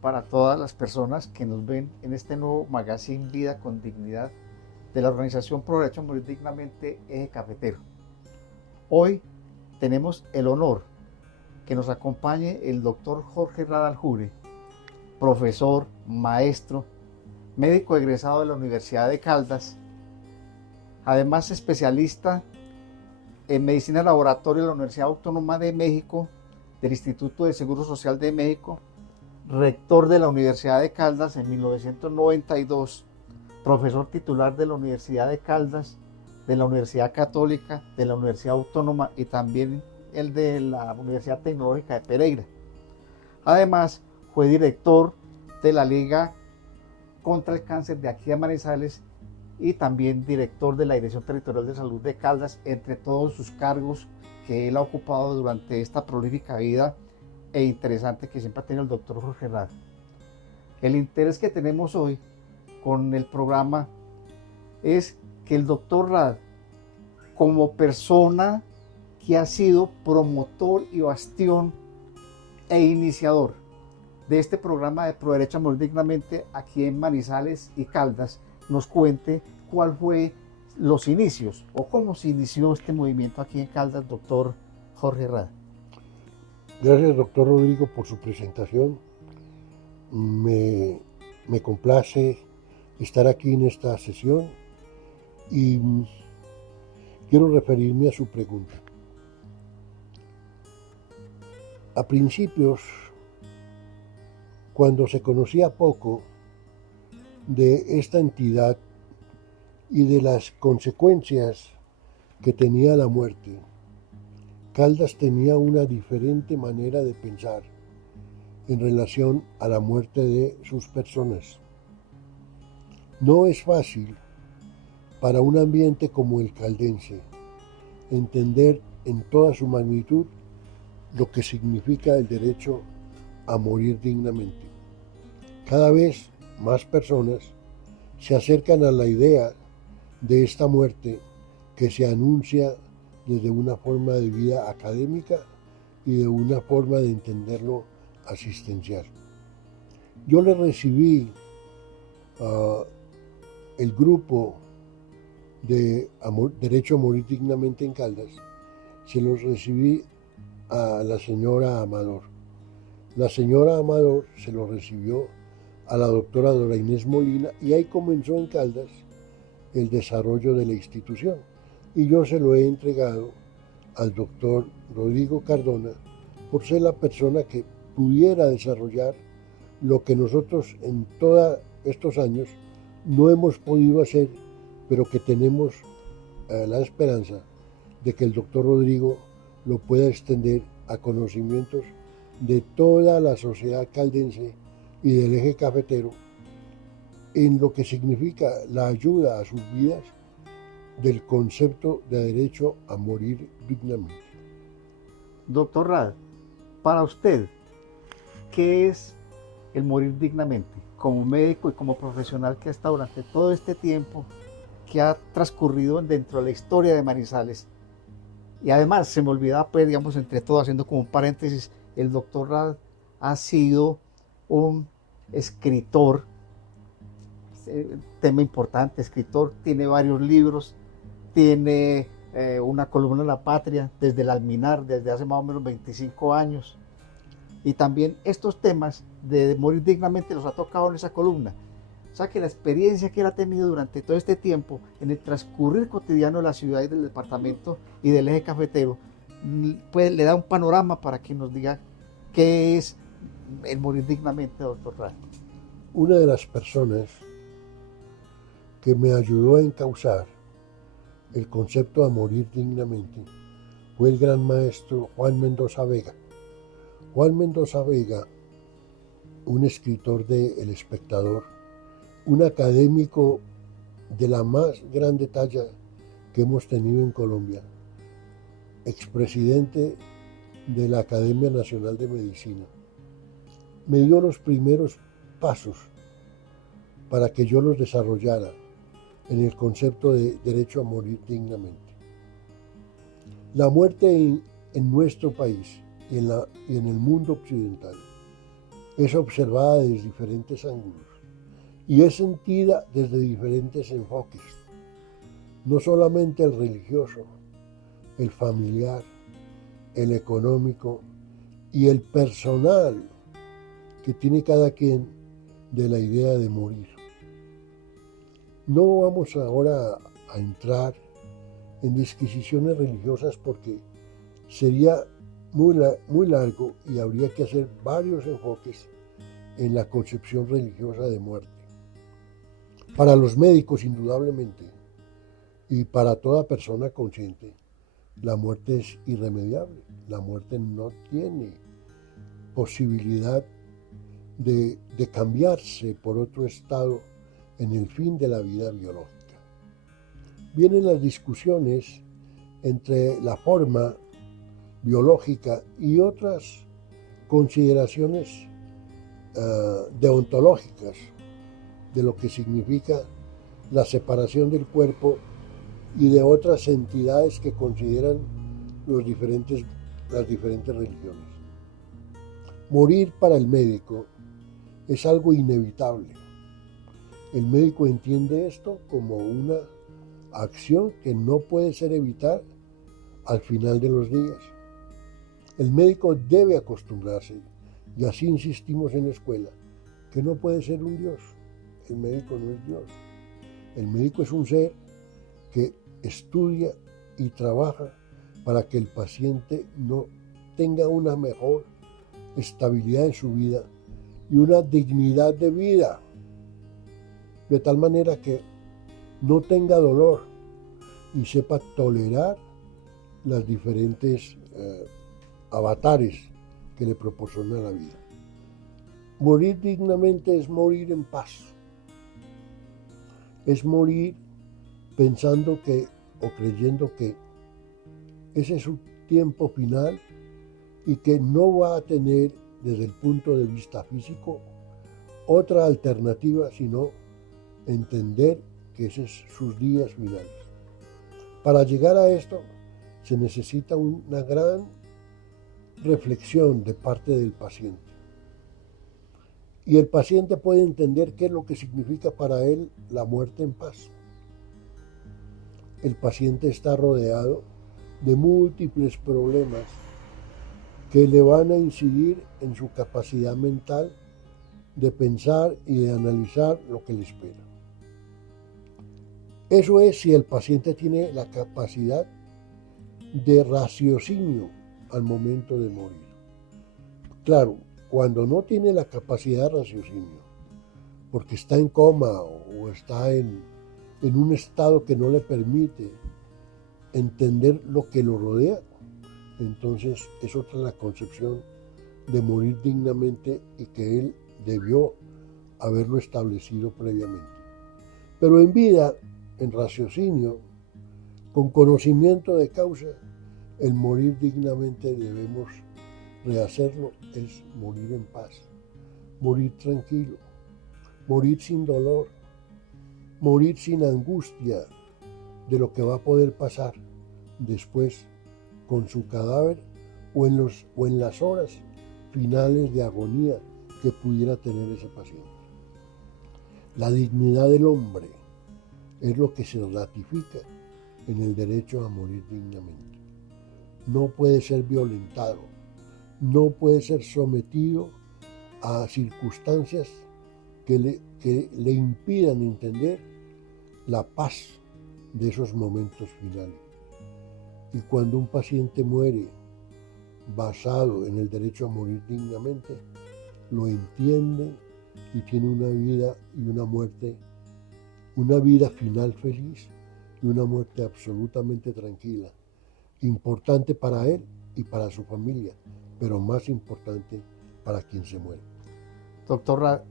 para todas las personas que nos ven en este nuevo magazine Vida con Dignidad de la organización Pro Derecho a Morir Dignamente Eje Cafetero. Hoy tenemos el honor que nos acompañe el doctor Jorge Rada Aljure, profesor, maestro, médico egresado de la Universidad de Caldas, además especialista en medicina laboratorio de la Universidad Autónoma de México, del Instituto de Seguro Social de México, rector de la Universidad de Caldas en 1992, profesor titular de la Universidad de Caldas, de la Universidad Católica, de la Universidad Autónoma y también el de la Universidad Tecnológica de Pereira. Además, fue director de la Liga contra el Cáncer de aquí de Manizales y también director de la Dirección Territorial de Salud de Caldas, entre todos sus cargos que él ha ocupado durante esta prolífica vida e interesante que siempre ha tenido el doctor Jorge Rada. El interés que tenemos hoy con el programa es que el doctor Rada, como persona que ha sido promotor y bastión e iniciador de este programa de Pro Derecho a Morir Dignamente aquí en Manizales y Caldas, nos cuente cuál fue los inicios o cómo se inició este movimiento aquí en Caldas, doctor Jorge Rada. Gracias, doctor Rodrigo, por su presentación. Me complace estar aquí en esta sesión y quiero referirme a su pregunta. A principios, cuando se conocía poco de esta entidad y de las consecuencias que tenía la muerte, Caldas tenía una diferente manera de pensar en relación a la muerte de sus personas. No es fácil para un ambiente como el caldense entender en toda su magnitud lo que significa el derecho a morir dignamente. Cada vez más personas se acercan a la idea de esta muerte que se anuncia desde una forma de vida académica y de una forma de entenderlo asistencial. Yo le recibí el grupo de Derecho a Morir Dignamente en Caldas, se los recibí a la señora Amador. La señora Amador se lo recibió a la doctora Dora Inés Molina y ahí comenzó en Caldas el desarrollo de la institución. Y yo se lo he entregado al doctor Rodrigo Cardona por ser la persona que pudiera desarrollar lo que nosotros en todos estos años no hemos podido hacer, pero que tenemos la esperanza de que el doctor Rodrigo lo pueda extender a conocimientos de toda la sociedad caldense y del eje cafetero en lo que significa la ayuda a sus vidas del concepto de derecho a morir dignamente. Doctor Rada, para usted, ¿qué es el morir dignamente? Como médico y como profesional que ha estado durante todo este tiempo que ha transcurrido dentro de la historia de Manizales. Y además, se me olvidaba, pues, digamos, entre todo, haciendo como un paréntesis, el doctor Rada ha sido un escritor, tema importante, escritor, tiene varios libros, tiene una columna en La Patria, desde el Alminar, desde hace más o menos 25 años. Y también estos temas de morir dignamente los ha tocado en esa columna. O sea que la experiencia que él ha tenido durante todo este tiempo en el transcurrir cotidiano de la ciudad y del departamento y del eje cafetero, pues le da un panorama para que nos diga qué es el morir dignamente, doctor Rada. Una de las personas que me ayudó a encauzar el concepto de morir dignamente fue el gran maestro Juan Mendoza Vega. Juan Mendoza Vega, un escritor de El Espectador, un académico de la más grande talla que hemos tenido en Colombia, expresidente de la Academia Nacional de Medicina, me dio los primeros pasos para que yo los desarrollara en el concepto de derecho a morir dignamente. La muerte en nuestro país y en el mundo occidental es observada desde diferentes ángulos y es sentida desde diferentes enfoques, no solamente el religioso, el familiar, el económico y el personal que tiene cada quien de la idea de morir. No vamos ahora a entrar en disquisiciones religiosas porque sería muy largo y habría que hacer varios enfoques en la concepción religiosa de muerte. Para los médicos, indudablemente, y para toda persona consciente, la muerte es irremediable. La muerte no tiene posibilidad de cambiarse por otro estado en el fin de la vida biológica. Vienen las discusiones entre la forma biológica y otras consideraciones deontológicas de lo que significa la separación del cuerpo y de otras entidades que consideran las diferentes religiones. Morir para el médico es algo inevitable. El médico entiende esto como una acción que no puede ser evitada al final de los días. El médico debe acostumbrarse, y así insistimos en la escuela, que no puede ser un Dios. El médico no es Dios. El médico es un ser que estudia y trabaja para que el paciente no tenga una mejor estabilidad en su vida y una dignidad de vida, de tal manera que no tenga dolor y sepa tolerar las diferentes avatares que le proporciona la vida. Morir dignamente es morir en paz, es morir pensando que o creyendo que ese es su tiempo final y que no va a tener desde el punto de vista físico otra alternativa sino entender que esos son sus días finales. Para llegar a esto se necesita una gran reflexión de parte del paciente. Y el paciente puede entender qué es lo que significa para él la muerte en paz. El paciente está rodeado de múltiples problemas que le van a incidir en su capacidad mental de pensar y de analizar lo que le espera. Eso es si el paciente tiene la capacidad de raciocinio al momento de morir. Claro, cuando no tiene la capacidad de raciocinio, porque está en coma o está en un estado que no le permite entender lo que lo rodea, entonces es otra la concepción de morir dignamente y que él debió haberlo establecido previamente. Pero en vida, en raciocinio, con conocimiento de causa, el morir dignamente debemos rehacerlo, es morir en paz, morir tranquilo, morir sin dolor, morir sin angustia de lo que va a poder pasar después con su cadáver o en las horas finales de agonía que pudiera tener ese paciente. La dignidad del hombre es lo que se ratifica en el derecho a morir dignamente. No puede ser violentado, no puede ser sometido a circunstancias que le impidan entender la paz de esos momentos finales. Y cuando un paciente muere basado en el derecho a morir dignamente, lo entiende y tiene una vida y una muerte, una vida final feliz y una muerte absolutamente tranquila, importante para él y para su familia, pero más importante para quien se muere. Doctor,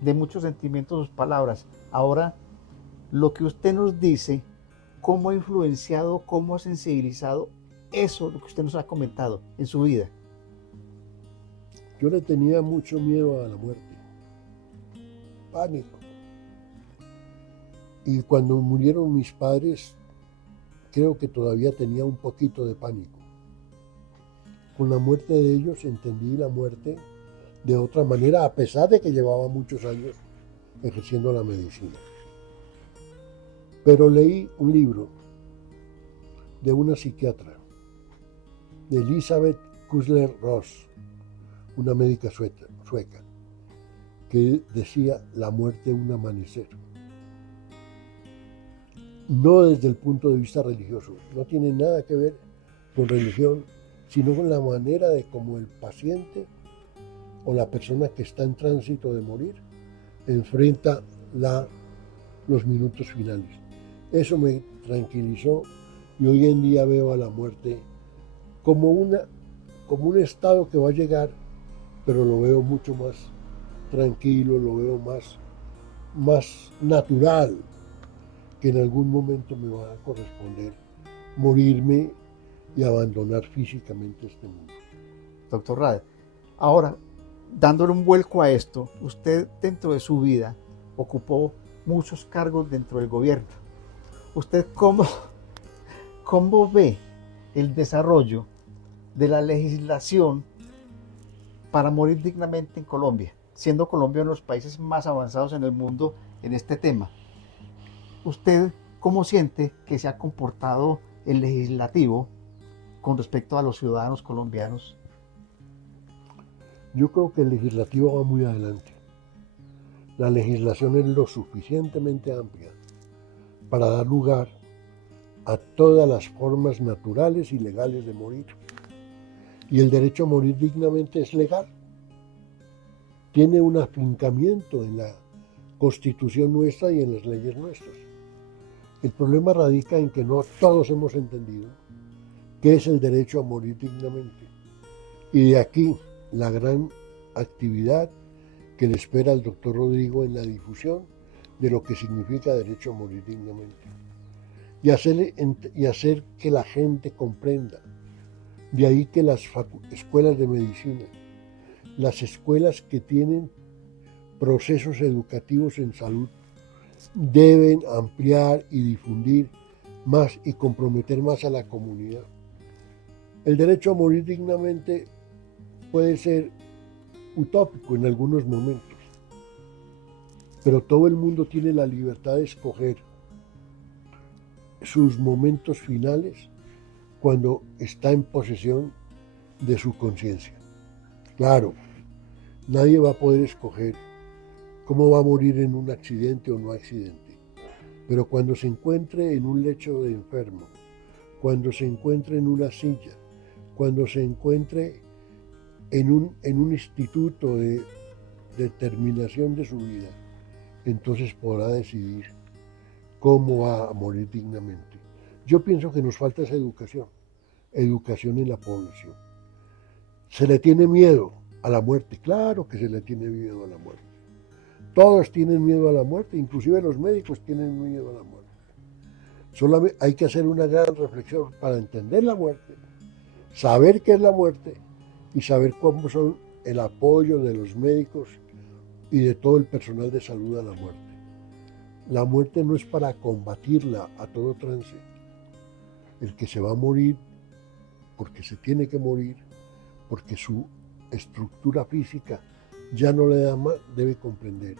de muchos sentimientos sus palabras. Ahora, lo que usted nos dice, ¿cómo ha influenciado, cómo ha sensibilizado eso, lo que usted nos ha comentado en su vida? Yo le tenía mucho miedo a la muerte, pánico. Y cuando murieron mis padres, creo que todavía tenía un poquito de pánico. Con la muerte de ellos entendí la muerte de otra manera, a pesar de que llevaba muchos años ejerciendo la medicina. Pero leí un libro de una psiquiatra, de Elisabeth Kübler-Ross, una médica sueca, que decía la muerte un amanecer. No desde el punto de vista religioso, no tiene nada que ver con religión, sino con la manera de cómo el paciente o la persona que está en tránsito de morir enfrenta los minutos finales. Eso me tranquilizó y hoy en día veo a la muerte como un estado que va a llegar, pero lo veo mucho más tranquilo, lo veo más natural, que en algún momento me va a corresponder morirme y abandonar físicamente este mundo. Doctor Rade, ahora, dándole un vuelco a esto, usted dentro de su vida ocupó muchos cargos dentro del gobierno. ¿Usted cómo ve el desarrollo de la legislación para morir dignamente en Colombia, siendo Colombia uno de los países más avanzados en el mundo en este tema? ¿Usted cómo siente que se ha comportado el legislativo con respecto a los ciudadanos colombianos? Yo creo que el legislativo va muy adelante. La legislación es lo suficientemente amplia para dar lugar a todas las formas naturales y legales de morir. Y el derecho a morir dignamente es legal. Tiene un afincamiento en la Constitución nuestra y en las leyes nuestras. El problema radica en que no todos hemos entendido qué es el derecho a morir dignamente. Y de aquí la gran actividad que le espera al doctor Rodrigo en la difusión de lo que significa derecho a morir dignamente. Y hacer que la gente comprenda. De ahí que las escuelas de medicina, las escuelas que tienen procesos educativos en salud, deben ampliar y difundir más y comprometer más a la comunidad. El derecho a morir dignamente puede ser utópico en algunos momentos, pero todo el mundo tiene la libertad de escoger sus momentos finales cuando está en posesión de su conciencia. Claro, nadie va a poder escoger cómo va a morir en un accidente o no accidente, pero cuando se encuentre en un lecho de enfermo, cuando se encuentre en una silla, cuando se encuentre en un instituto de terminación de su vida, entonces podrá decidir cómo va a morir dignamente. Yo pienso que nos falta esa educación en la población. ¿Se le tiene miedo a la muerte? Claro que se le tiene miedo a la muerte. Todos tienen miedo a la muerte, inclusive los médicos tienen miedo a la muerte. Solamente hay que hacer una gran reflexión para entender la muerte, saber qué es la muerte y saber cómo son el apoyo de los médicos y de todo el personal de salud a la muerte. La muerte no es para combatirla a todo trance. El que se va a morir porque se tiene que morir, porque su estructura física ya no le da más, debe comprender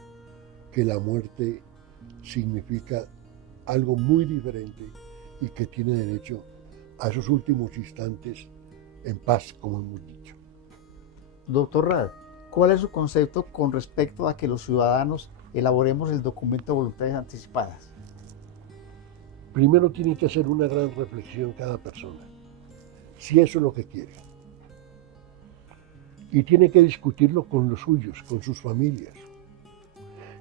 que la muerte significa algo muy diferente y que tiene derecho a esos últimos instantes en paz, como hemos dicho. Doctor Rad, ¿cuál es su concepto con respecto a que los ciudadanos elaboremos el documento de voluntades anticipadas? Primero tiene que hacer una gran reflexión cada persona, si eso es lo que quiere. Y tiene que discutirlo con los suyos, con sus familias.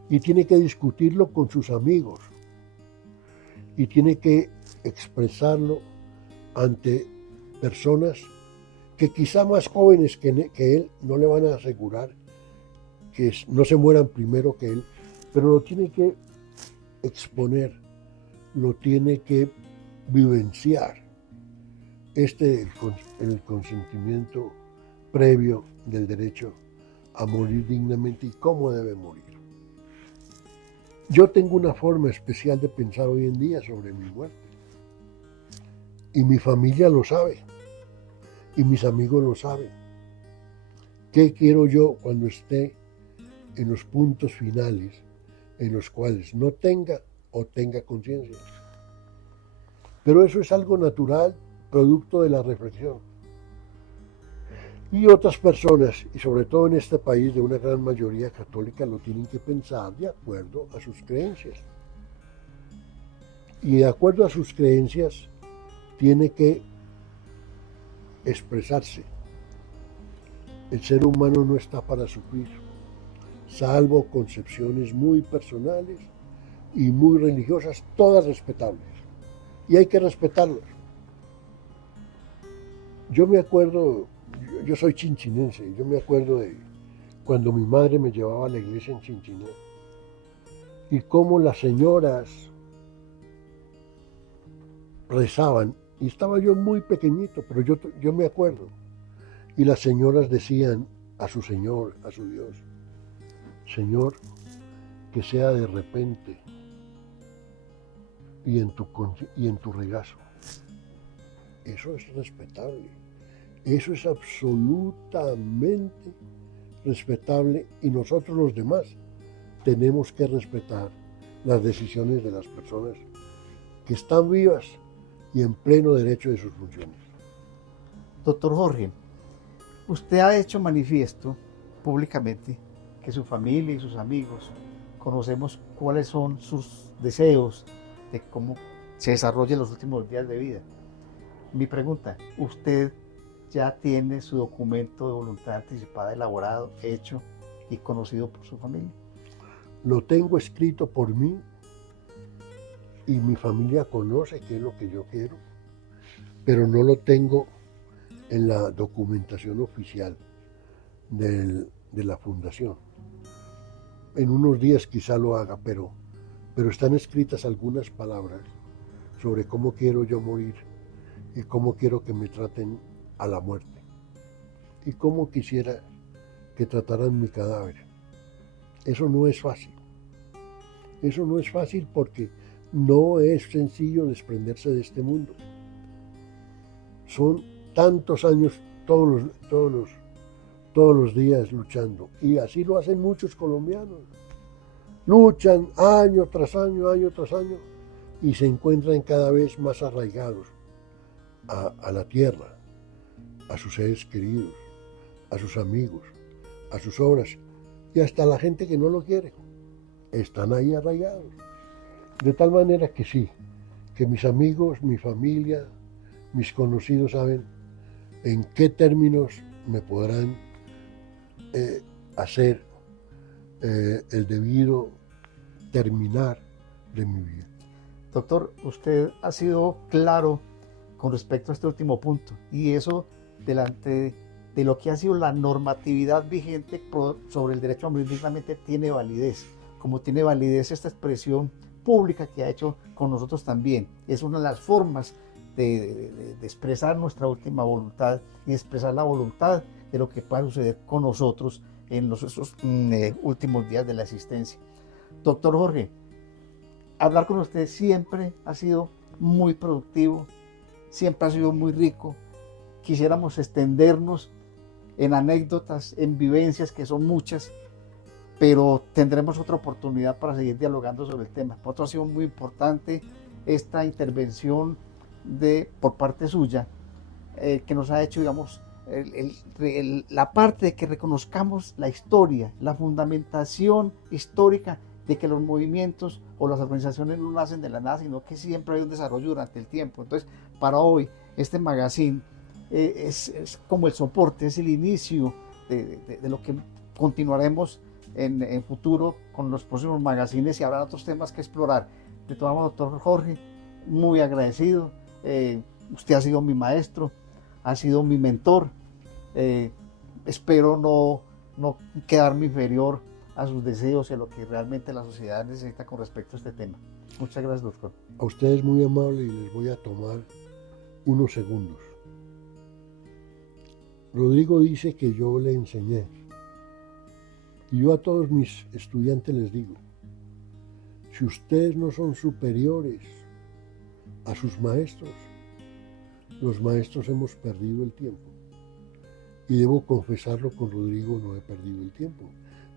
Y tiene que discutirlo con sus amigos. Y tiene que expresarlo ante personas que quizá más jóvenes que él no le van a asegurar que no se mueran primero que él, pero lo tiene que exponer, lo tiene que vivenciar. Este es el consentimiento previo del derecho a morir dignamente y cómo debe morir. Yo tengo una forma especial de pensar hoy en día sobre mi muerte. Y mi familia lo sabe. Y mis amigos lo saben. ¿Qué quiero yo cuando esté en los puntos finales en los cuales no tenga o tenga conciencia? Pero eso es algo natural, producto de la reflexión. Y otras personas, y sobre todo en este país de una gran mayoría católica, lo tienen que pensar de acuerdo a sus creencias. Y de acuerdo a sus creencias, tiene que expresarse. El ser humano no está para sufrir, salvo concepciones muy personales y muy religiosas, todas respetables. Y hay que respetarlas. Yo me acuerdo, yo soy chinchinense, yo me acuerdo de cuando mi madre me llevaba a la iglesia en Chinchiná y cómo las señoras rezaban, y estaba yo muy pequeñito, pero yo me acuerdo, y las señoras decían a su Señor, a su Dios: Señor, que sea de repente y en tu regazo. Eso es respetable, eso es absolutamente respetable, y nosotros los demás tenemos que respetar las decisiones de las personas que están vivas y en pleno derecho de sus funciones. Doctor Jorge, usted ha hecho manifiesto públicamente que su familia y sus amigos conocemos cuáles son sus deseos de cómo se desarrollan los últimos días de vida. Mi pregunta, ¿usted ya tiene su documento de voluntad anticipada elaborado, hecho y conocido por su familia? Lo tengo escrito por mí y mi familia conoce qué es lo que yo quiero, pero no lo tengo en la documentación oficial de la fundación. En unos días quizá lo haga, pero están escritas algunas palabras sobre cómo quiero yo morir y cómo quiero que me traten a la muerte y cómo quisiera que trataran mi cadáver. Eso no es fácil. Eso no es fácil porque no es sencillo desprenderse de este mundo. Son tantos años, todos los días luchando, y así lo hacen muchos colombianos. Luchan año tras año, y se encuentran cada vez más arraigados a la tierra, a sus seres queridos, a sus amigos, a sus obras, y hasta a la gente que no lo quiere. Están ahí arraigados. De tal manera que sí, que mis amigos, mi familia, mis conocidos saben en qué términos me podrán hacer el debido terminar de mi vida. Doctor, usted ha sido claro con respecto a este último punto, y eso delante de lo que ha sido la normatividad vigente sobre el derecho a morir dignamente tiene validez, como tiene validez esta expresión pública que ha hecho con nosotros también. Es una de las formas de expresar nuestra última voluntad y expresar la voluntad de lo que pueda suceder con nosotros en esos últimos días de la existencia. Doctor Jorge, hablar con usted siempre ha sido muy productivo, siempre ha sido muy rico. Quisiéramos extendernos en anécdotas, en vivencias que son muchas, pero tendremos otra oportunidad para seguir dialogando sobre el tema. Por otro, ha sido muy importante esta intervención por parte suya, que nos ha hecho, digamos, la parte de que reconozcamos la historia, la fundamentación histórica de que los movimientos o las organizaciones no nacen de la nada, sino que siempre hay un desarrollo durante el tiempo. Entonces, para hoy, este magazine es como el soporte, es el inicio de lo que continuaremos en futuro con los próximos magazines, y habrá otros temas que explorar. De todo modo, doctor Jorge, muy agradecido. Usted ha sido mi maestro, ha sido mi mentor. Espero no quedarme inferior a sus deseos y a lo que realmente la sociedad necesita con respecto a este tema. Muchas gracias, doctor. A ustedes muy amable, y les voy a tomar unos segundos. Rodrigo dice que yo le enseñé, y yo a todos mis estudiantes les digo: si ustedes no son superiores a sus maestros, los maestros hemos perdido el tiempo. Y debo confesarlo con Rodrigo, no he perdido el tiempo.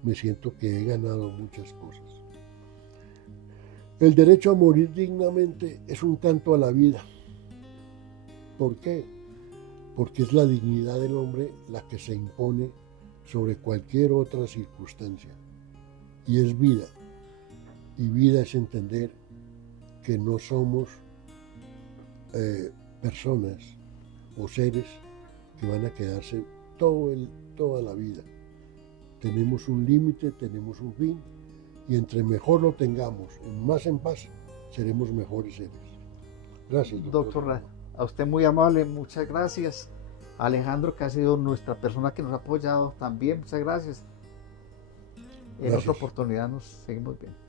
Me siento que he ganado muchas cosas. El derecho a morir dignamente es un canto a la vida. ¿Por qué? Porque es la dignidad del hombre la que se impone sobre cualquier otra circunstancia. Y es vida. Y vida es entender que no somos personas o seres que van a quedarse toda la vida. Tenemos un límite, tenemos un fin, y entre mejor lo tengamos, más en paz, seremos mejores seres. Gracias, doctor. Doctor, a usted muy amable, muchas gracias. Alejandro, que ha sido nuestra persona que nos ha apoyado también, muchas gracias. En Gracias. otra oportunidad nos seguimos viendo.